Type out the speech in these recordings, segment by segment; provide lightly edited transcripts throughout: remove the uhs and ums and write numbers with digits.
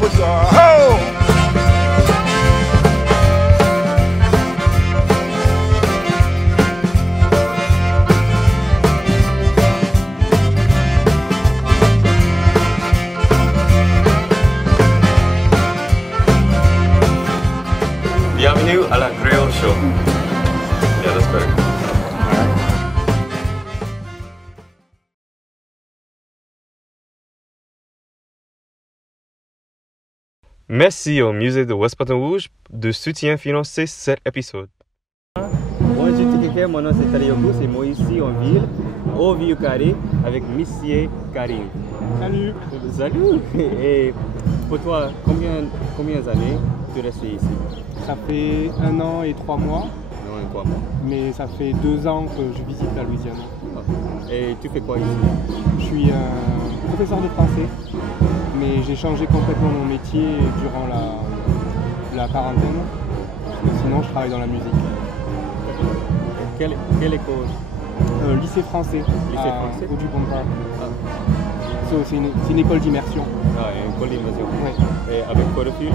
pour toi. Oh! Bienvenue à la Creole Show. Yeah, that's better. Merci au Musée de West-Baton-Rouge de soutien financer cet épisode. Bonjour tout mon nom c'est Taliokou, c'est moi ici en ville, au Vieux-Carré, avec Monsieur Karim. Salut. Salut. Et pour toi, combien d'années tu restes ici? Ça fait 1 an et 3 mois, Non, 3 mois. mais ça fait 2 ans que je visite la Louisiane. Et tu fais quoi ici? Je suis professeur de français, mais j'ai changé complètement mon métier durant la quarantaine. Parce que sinon, je travaille dans la musique. Quelle école? Lycée français. Lycée français? Au Dubombard. Ah. C'est une école d'immersion. Ah, une école d'immersion. Ouais. Et avec Codophile?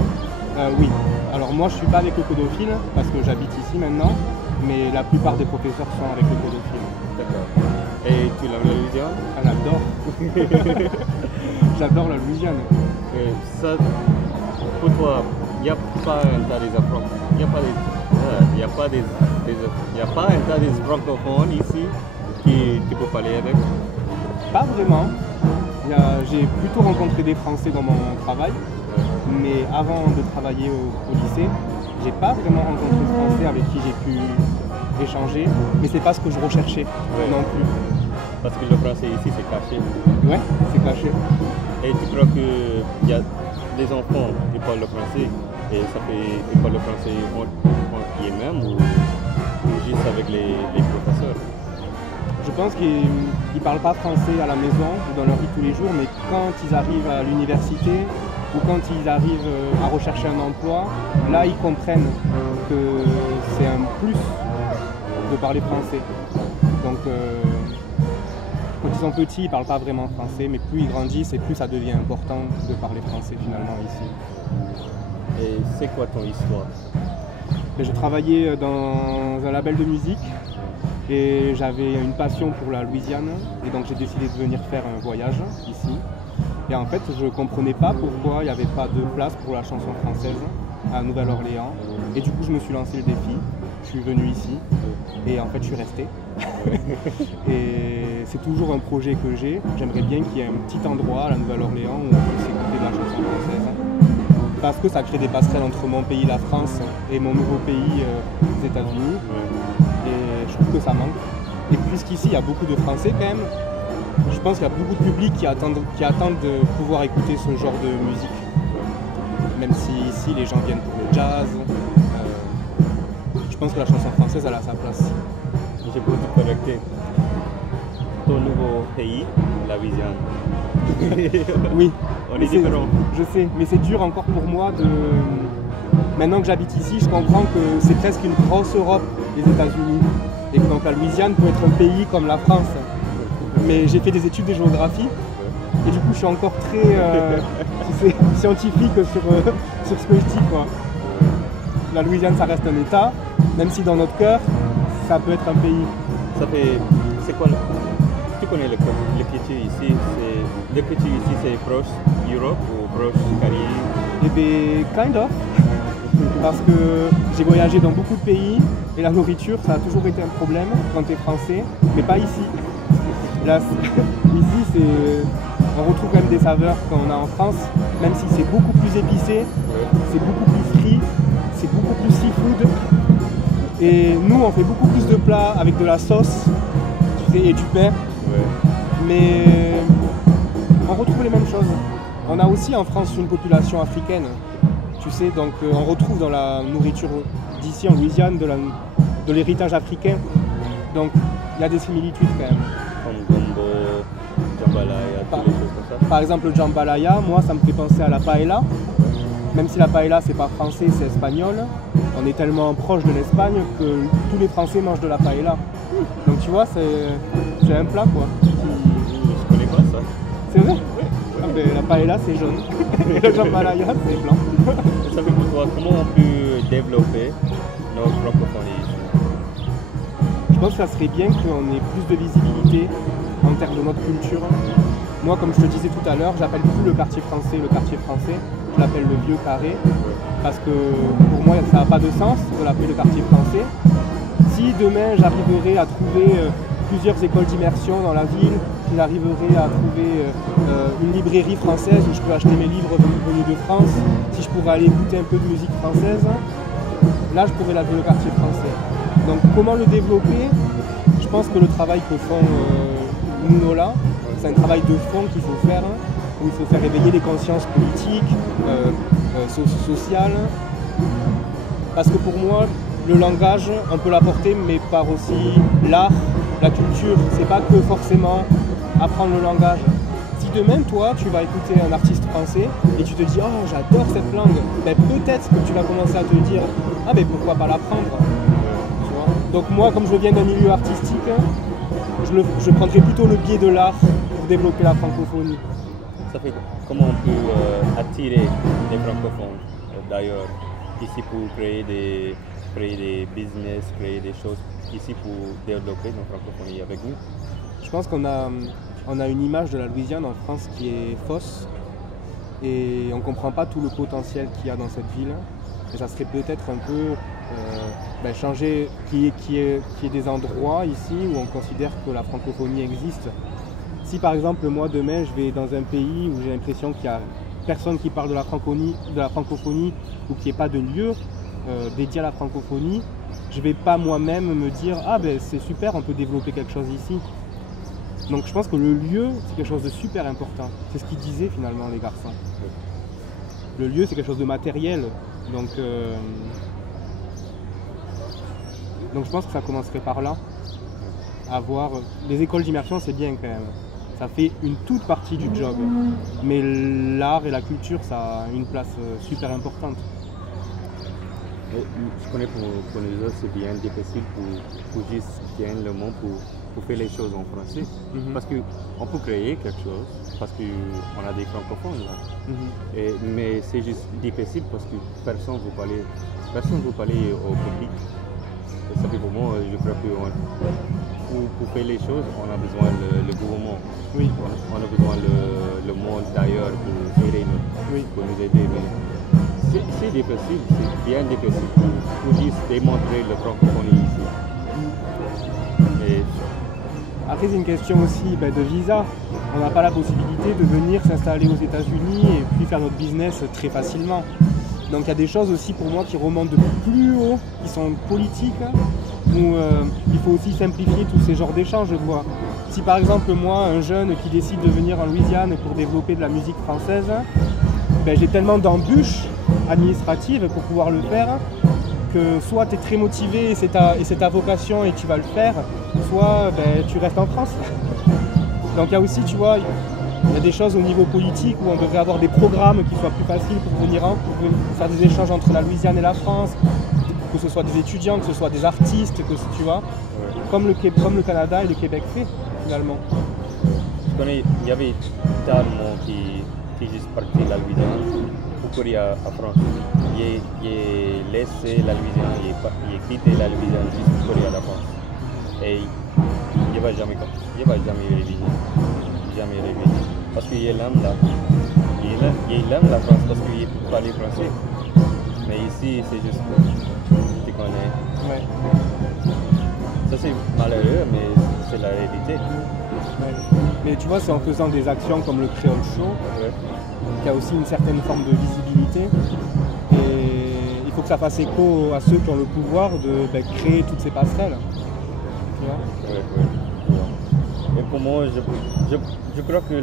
Oui. Alors moi, je suis pas avec le Codophile parce que j'habite ici maintenant, mais la plupart des professeurs sont avec le Codophile. D'accord. Et tu l'aimes la Louisiane? Ah, j'adore. J'adore la Louisiane. Et ça, pour toi, il n'y a pas un tas d'afro. Il n'y a pas un tas de francophones ici qui tu peux parler avec? Pas vraiment. J'ai plutôt rencontré des Français dans mon travail, mais avant de travailler au lycée, j'ai pas vraiment rencontré de Français avec qui j'ai pu échanger, mais c'est pas ce que je recherchais non plus. Parce que le français ici c'est caché. Ouais, c'est caché. Et tu crois qu'il y a des enfants qui parlent le français et ça fait ils parlent le français entre eux-mêmes ou juste avec les professeurs? Je pense qu'ils parlent pas français à la maison ou dans leur vie tous les jours, mais quand ils arrivent à l'université ou quand ils arrivent à rechercher un emploi, là ils comprennent que c'est un plus de parler français. Donc quand ils sont petits, ils parlent pas vraiment français, mais plus ils grandissent et plus ça devient important de parler français finalement ici. Et c'est quoi ton histoire? Je travaillais dans un label de musique et j'avais une passion pour la Louisiane et donc j'ai décidé de venir faire un voyage ici. Et en fait, je ne comprenais pas pourquoi il n'y avait pas de place pour la chanson française à Nouvelle-Orléans. Et du coup, je me suis lancé le défi. Je suis venu ici et en fait, je suis resté. Et c'est toujours un projet que j'ai. J'aimerais bien qu'il y ait un petit endroit à la Nouvelle-Orléans où on puisse écouter de la chanson française. Parce que ça crée des passerelles entre mon pays, la France, et mon nouveau pays, les États-Unis. Et je trouve que ça manque. Et puisqu'ici, il y a beaucoup de Français quand même, je pense qu'il y a beaucoup de public qui attendent de pouvoir écouter ce genre de musique. Même si ici, les gens viennent pour le jazz. Je pense que la chanson française, elle a sa place. J'ai beau te connecter. Ton nouveau pays, la Louisiane. Oui. On est différents. Je sais, mais c'est dur encore pour moi de... Maintenant que j'habite ici, je comprends que c'est presque une grosse Europe, les États-Unis. Et que donc la Louisiane peut être un pays comme la France. Mais j'ai fait des études de géographie. Et du coup, je suis encore très scientifique sur ce que je dis, quoi. La Louisiane, ça reste un État, même si dans notre cœur, ça peut être un pays. C'est quoi tu connais l'écriture ici? L'écriture ici, c'est proche Europe ou proche Caraïbes? Eh bien, kind of. Parce que j'ai voyagé dans beaucoup de pays et la nourriture, ça a toujours été un problème quand tu es français, mais pas ici. Là, ici, on retrouve quand même des saveurs qu'on a en France, même si c'est beaucoup plus épicé, c'est beaucoup plus frit, c'est beaucoup plus seafood. Et nous, on fait beaucoup plus de plats avec de la sauce, tu sais, et du pain. Mais on retrouve les mêmes choses. On a aussi en France une population africaine, tu sais, donc on retrouve dans la nourriture d'ici en Louisiane de l'héritage africain. Donc il y a des similitudes quand même. Comme gombo, jambalaya, toutes les choses comme ça. Par exemple, le jambalaya, moi ça me fait penser à la paella. Même si la paella c'est pas français, c'est espagnol. On est tellement proche de l'Espagne que tous les Français mangent de la paella. Donc tu vois, c'est un plat quoi. Je connais pas ça. C'est vrai? Oui. La paella, c'est jaune. Et le jambalaya, c'est blanc. Ça fait pour toi, comment on peut développer notre francophonie ici? Je pense que ça serait bien qu'on ait plus de visibilité en termes de notre culture. Moi, comme je te disais tout à l'heure, j'appelle plus le quartier français, je l'appelle le vieux carré, parce que pour moi, ça n'a pas de sens de l'appeler le quartier français. Si demain, j'arriverais à trouver plusieurs écoles d'immersion dans la ville, si j'arriverais à trouver une librairie française où je peux acheter mes livres venus de France, si je pourrais aller écouter un peu de musique française, là, je pourrais l'appeler le quartier français. Donc comment le développer? Je pense que le travail que font Nunola, c'est un travail de fond qu'il faut faire, où il faut faire éveiller les consciences politiques, sociales. Parce que pour moi, le langage, on peut l'apporter, mais par aussi l'art, la culture. C'est pas que forcément apprendre le langage. Si demain, toi, tu vas écouter un artiste français et tu te dis « Oh, j'adore cette langue », ben, peut-être que tu vas commencer à te dire « Ah, mais pourquoi pas l'apprendre ?» Donc moi, comme je viens d'un milieu artistique, je prendrais plutôt le biais de l'art pour développer la francophonie. Ça fait comment on peut attirer les francophones d'ailleurs ici pour créer des business, créer des choses ici pour développer nos francophonies avec nous? Je pense qu'on a une image de la Louisiane en France qui est fausse et on ne comprend pas tout le potentiel qu'il y a dans cette ville. Et ça serait peut-être un peu changer, qu'il y ait des endroits ici où on considère que la francophonie existe. Si par exemple moi demain je vais dans un pays où j'ai l'impression qu'il n'y a personne qui parle de la francophonie ou qu'il n'y ait pas de lieu dédié à la francophonie, je ne vais pas moi-même me dire « Ah ben c'est super, on peut développer quelque chose ici ». Donc je pense que le lieu c'est quelque chose de super important. C'est ce qu'ils disaient finalement les garçons. Le lieu c'est quelque chose de matériel. Donc je pense que ça commencerait par là. Avoir les écoles d'immersion, c'est bien quand même. Ça fait une toute partie du job. Mais l'art et la culture, ça a une place super importante. Je connais pour nous autres, c'est bien difficile pour juste gagner le monde pour faire les choses en français. Parce qu'on peut créer quelque chose, parce qu'on a des francophones là. Mais c'est juste difficile parce que personne ne veut parler au public. Et ça fait pour moi, je crois que pour faire les choses, on a besoin le gouvernement. Oui. On a besoin le monde d'ailleurs pour aider nous, pour nous aider. Mais c'est difficile, c'est bien difficile pour juste démontrer le francophonie ici. Et après, c'est une question aussi de visa. On n'a pas la possibilité de venir s'installer aux États-Unis et puis faire notre business très facilement. Donc il y a des choses aussi pour moi qui remontent de plus haut, qui sont politiques, où il faut aussi simplifier tous ces genres d'échanges. Si par exemple moi, un jeune qui décide de venir en Louisiane pour développer de la musique française, j'ai tellement d'embûches administratives pour pouvoir le faire, que soit tu es très motivé et c'est ta vocation et tu vas le faire, soit tu restes en France. Donc il y a aussi, tu vois, il y a des choses au niveau politique où on devrait avoir des programmes qui soient plus faciles pour venir pour faire des échanges entre la Louisiane et la France, que ce soit des étudiants, que ce soit des artistes, tu vois, comme le Canada et le Québec fait finalement. Je connais, il y avait tellement de monde qui est juste parti de la Louisiane pour courir à France. Il a laissé la Louisiane, il a quitté la Louisiane juste pour courir à la France. Et il ne va jamais revenir. Jamais revenir. Parce qu'il aime là. Il aime la France parce qu'il parle français. Mais ici, c'est juste que tu connais. Ouais. Ça c'est malheureux, mais c'est la réalité. Ouais. Mais tu vois, c'est en faisant des actions comme le Créole Show qu'il y a aussi une certaine forme de visibilité. Et il faut que ça fasse écho à ceux qui ont le pouvoir de créer toutes ces passerelles. Tu vois? Et pour moi, je crois que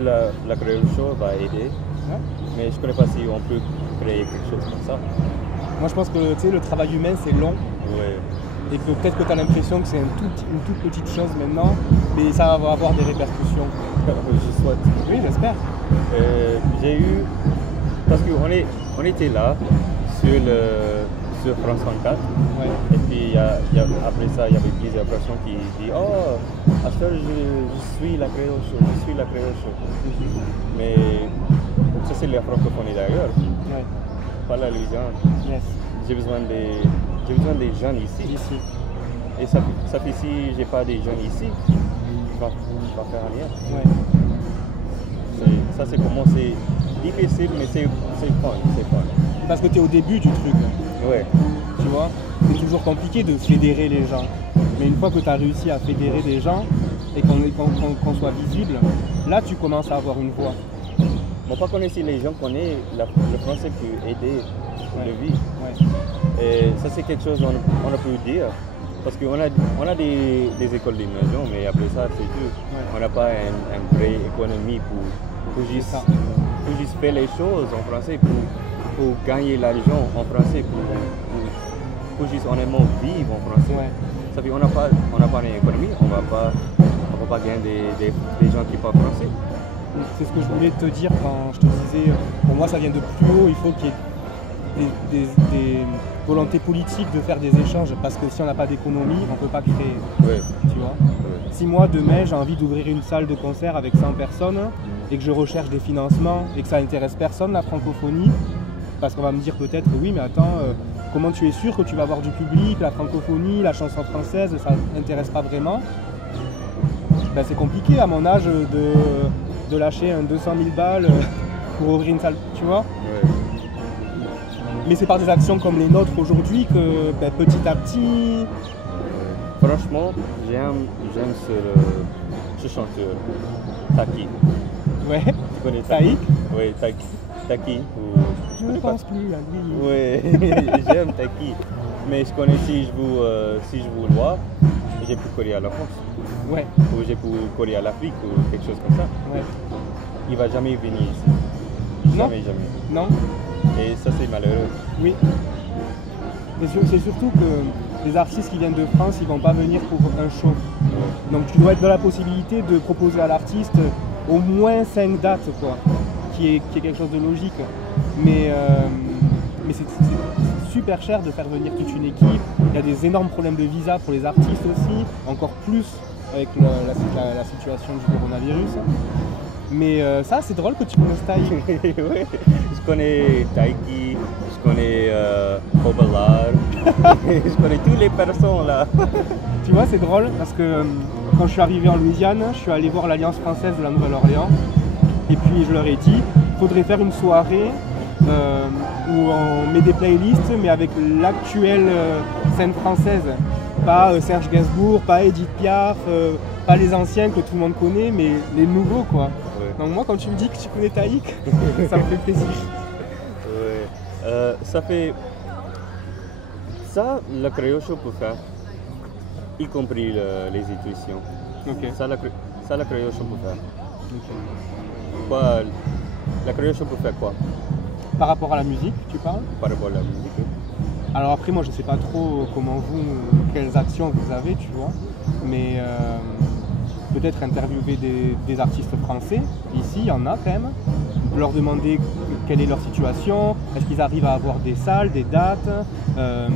la Créole Show va aider. Mais je ne connais pas si on peut créer quelque chose comme ça. Moi je pense que le travail humain c'est long. Et que peut-être que tu as l'impression que c'est une toute petite chose maintenant, mais ça va avoir des répercussions. Je souhaite. Oui, j'espère. J'ai eu... Parce qu'on était là sur sur France 34. Ouais. Et puis après ça, il y avait plusieurs personnes qui disent oh, à ce je suis la Créole Show, je suis la Créole Show. Mais ça, c'est la francophonie d'ailleurs, Ouais. pas la Louisiane. Yes. J'ai besoin des jeunes ici. Ici. Et ça fait si j'ai pas des jeunes ici, je vais faire rien. Ouais. Ça, c'est pour moi, c'est difficile, mais c'est fun. Parce que tu es au début du truc. Ouais. Tu vois, c'est toujours compliqué de fédérer les gens. Mais une fois que tu as réussi à fédérer des gens et qu'on soit visible, là tu commences à avoir une voix. Bon, pas connaître si les gens connaissent le français peut aider Ouais. le vie. Ouais. Et ça, c'est quelque chose qu'on a pu dire. Parce qu'on a des écoles d'immersion, mais après ça, c'est tout. Ouais. On n'a pas une vraie économie pour juste faire les choses en français, pour gagner l'argent en français, pour juste honnêtement vivre en français. Ouais. Ça fait qu'on n'a pas une économie, on va pas gagner des gens qui parlent français. C'est ce que je voulais te dire quand je te disais, pour moi ça vient de plus haut, il faut qu'il y ait des volontés politiques de faire des échanges, parce que si on n'a pas d'économie, on ne peut pas créer, Ouais. tu vois. Si moi demain j'ai envie d'ouvrir une salle de concert avec 100 personnes et que je recherche des financements et que ça intéresse personne la francophonie, parce qu'on va me dire peut-être oui mais attends, comment tu es sûr que tu vas avoir du public, la francophonie, la chanson française, ça n'intéresse pas vraiment. Ben, c'est compliqué à mon âge de lâcher un 200 000 balles pour ouvrir une salle, tu vois. Ouais. Mais c'est par des actions comme les nôtres aujourd'hui que ben, petit à petit... Franchement, j'aime ce chanteur, Taki. Ouais, Tu connais Taïk. Oui, Taki. Je ne pense plus à lui. Oui, j'aime Taki. Mais je connais si je vous vois, j'ai pu coller à la France. Ouais, Ou j'ai pu coller à l'Afrique ou quelque chose comme ça. ouais. Il va jamais venir ici. Non. Jamais. Non. Et ça, c'est malheureux. Oui. C'est surtout que les artistes qui viennent de France, ils vont pas venir pour un show. Donc tu dois être dans la possibilité de proposer à l'artiste au moins 5 dates, quoi, qui est quelque chose de logique. Mais c'est super cher de faire venir toute une équipe. Il y a des énormes problèmes de visa pour les artistes aussi, encore plus avec la situation du coronavirus. Mais ça, c'est drôle que tu connaisses Taïk. Oui, je connais Taiki, je connais Obalar, je connais toutes les personnes là. Tu vois, c'est drôle parce que quand je suis arrivé en Louisiane, je suis allé voir l'Alliance française de la Nouvelle-Orléans. Et puis je leur ai dit, il faudrait faire une soirée où on met des playlists, mais avec l'actuelle scène française. Pas Serge Gainsbourg, pas Edith Piaf, pas les anciens que tout le monde connaît, mais les nouveaux, quoi. Ouais. Donc moi, quand tu me dis que tu connais Taïk, ça me fait plaisir. Ouais. Ça fait... Ça, le Créole Show peut faire, y compris les intuitions. Ok. Ça, le Créole Show peut faire. Ok. Quoi, le Créole Show peut faire quoi? Par rapport à la musique, tu parles? Par rapport à la musique. Alors après, moi, je sais pas trop comment quelles actions vous avez, tu vois, mais peut-être interviewer des artistes français, ici, il y en a quand même, leur demander quelle est leur situation, est-ce qu'ils arrivent à avoir des salles, des dates,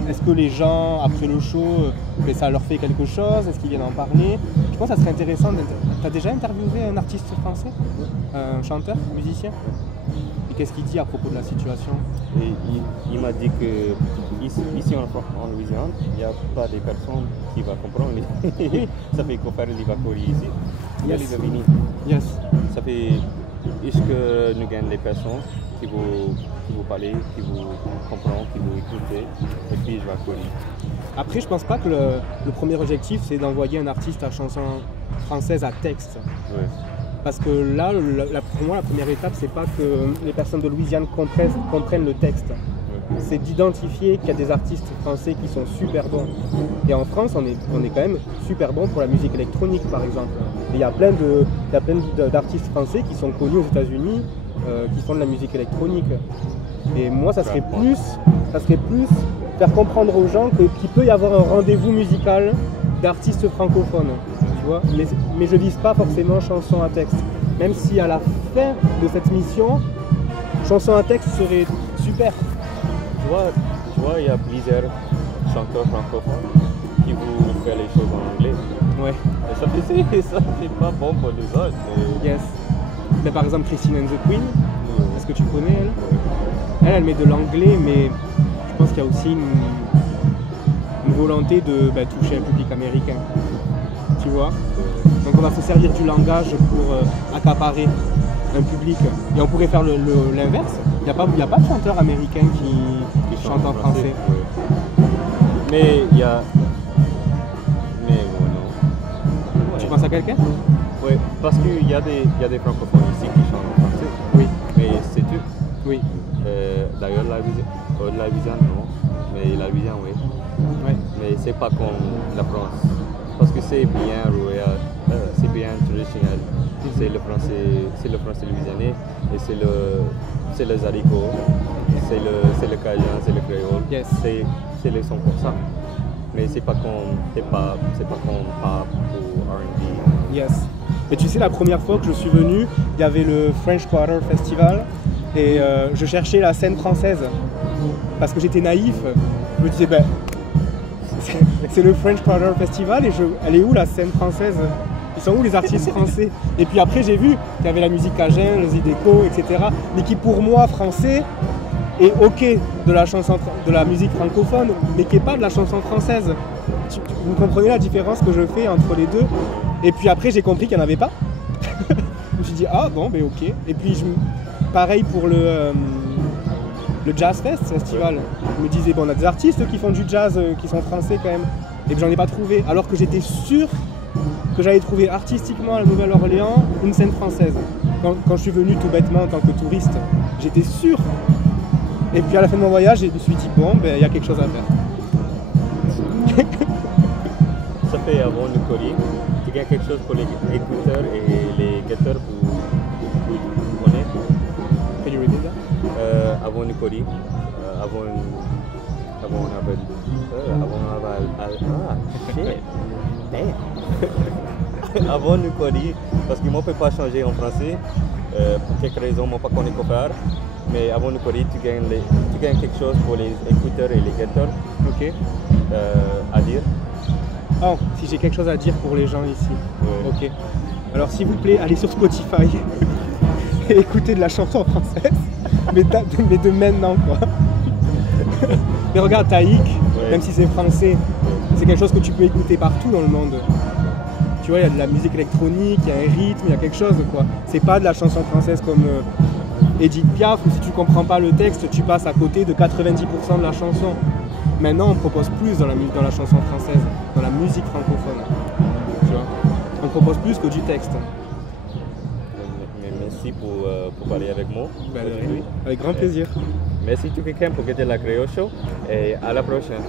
est-ce que les gens, après le show, ça leur fait quelque chose, est-ce qu'ils viennent en parler. Je pense que ça serait intéressant. Tu as déjà interviewé un artiste français, un chanteur, un musicien? Et qu'est-ce qu'il dit à propos de la situation? Et il m'a dit que ici en Louisiane, il n'y a pas de personnes qui vont comprendre. Ça fait qu'on fait des vacances ici. Il y a les devenus. Yes. Ça fait est-ce que nous gagnons les personnes qui vous parler, qui vous comprennent, qui vous écoutent, et puis je vais coller. Après, je pense pas que le premier objectif c'est d'envoyer un artiste à chanson française à texte. Ouais. Parce que là, pour moi, la première étape, c'est pas que les personnes de Louisiane comprennent le texte. Ouais. C'est d'identifier qu'il y a des artistes français qui sont super bons. Et en France, on est quand même super bon pour la musique électronique, par exemple. Et il y a plein d'artistes français qui sont connus aux États-Unis, qui font de la musique électronique. Et moi, ça serait plus faire comprendre aux gens qu'il peut y avoir un rendez-vous musical d'artistes francophones. Tu vois, mais je vise pas forcément chanson à texte. Même si à la fin de cette mission, chanson à texte serait super. Tu vois, tu vois, il y a plusieurs chanteurs francophones qui vous font les choses en anglais. Ouais. Et ça c'est pas bon pour les autres. Mais... Yes. Mais par exemple, Christine and the Queen, est-ce que tu connais elle? Elle met de l'anglais, mais je pense qu'il y a aussi une volonté de toucher un public américain. Tu vois? Donc on va se servir du langage pour accaparer un public. Et on pourrait faire l'inverse. Il n'y a pas de chanteur américain qui chante en français. Ouais. Mais il y a... Mais bon, non. Tu Ouais. penses à quelqu'un? Oui, parce qu'il y a des francophones ici qui chantent en français. Oui. Mais c'est tout. Oui. D'ailleurs, la Louisiane, non. Mais la Louisiane, oui. Ouais. Mais c'est pas comme la France. Parce que c'est bien royal, c'est bien traditionnel. C'est le français louisianais et c'est le haricot, c'est le cajun, c'est le créole. Yes. C'est le 100%. Mais c'est pas comme pop ou R&B. Yes. Et tu sais, la première fois que je suis venu, il y avait le French Quarter Festival et je cherchais la scène française parce que j'étais naïf. Je me disais, c'est le French Quarter Festival et elle est où la scène française? Ils sont où les artistes français? Et puis après, j'ai vu qu'il y avait la musique cajun, le Zydeco, etc. Mais qui pour moi, français, est ok de la musique francophone, mais qui n'est pas de la chanson française. Vous comprenez la différence que je fais entre les deux? Et puis après, j'ai compris qu'il n'y en avait pas. Je me suis dit, ah bon, ben ok. Et puis, pareil pour le Jazz Festival. Je me disais, bon, on a des artistes qui font du jazz, qui sont français quand même. Et puis j'en ai pas trouvé. Alors que j'étais sûr que j'allais trouver artistiquement à la Nouvelle-Orléans une scène française. Quand je suis venu tout bêtement en tant que touriste, j'étais sûr. Et puis à la fin de mon voyage, je me suis dit, bon, ben il y a quelque chose à faire. Ça fait avant le colis, tu gagnes quelque chose pour les écouteurs et les guetteurs vous connaissez? Can you repeat that? Avant le colis, avant avant le colis, parce que moi je ne peux pas changer en français, pour quelque raison, moi je ne connais pas faire. Mais avant le colis, tu gagnes quelque chose pour les écouteurs et les guetteurs. Ok. À dire. Oh, si j'ai quelque chose à dire pour les gens ici. Ouais. Ok. Alors s'il vous plaît, allez sur Spotify et écoutez de la chanson française, mais de maintenant quoi. Mais regarde Taïk, Ouais. même si c'est français, c'est quelque chose que tu peux écouter partout dans le monde. Tu vois, il y a de la musique électronique, il y a un rythme, il y a quelque chose quoi. C'est pas de la chanson française comme Edith Piaf où si tu comprends pas le texte, tu passes à côté de 90% de la chanson. Maintenant, on propose plus dans la chanson française, dans la musique francophone. Tu vois, on propose plus que du texte. Mais merci pour parler avec moi. Avec grand plaisir. Merci tout quelqu'un pour guetter la Créole Show et à la prochaine.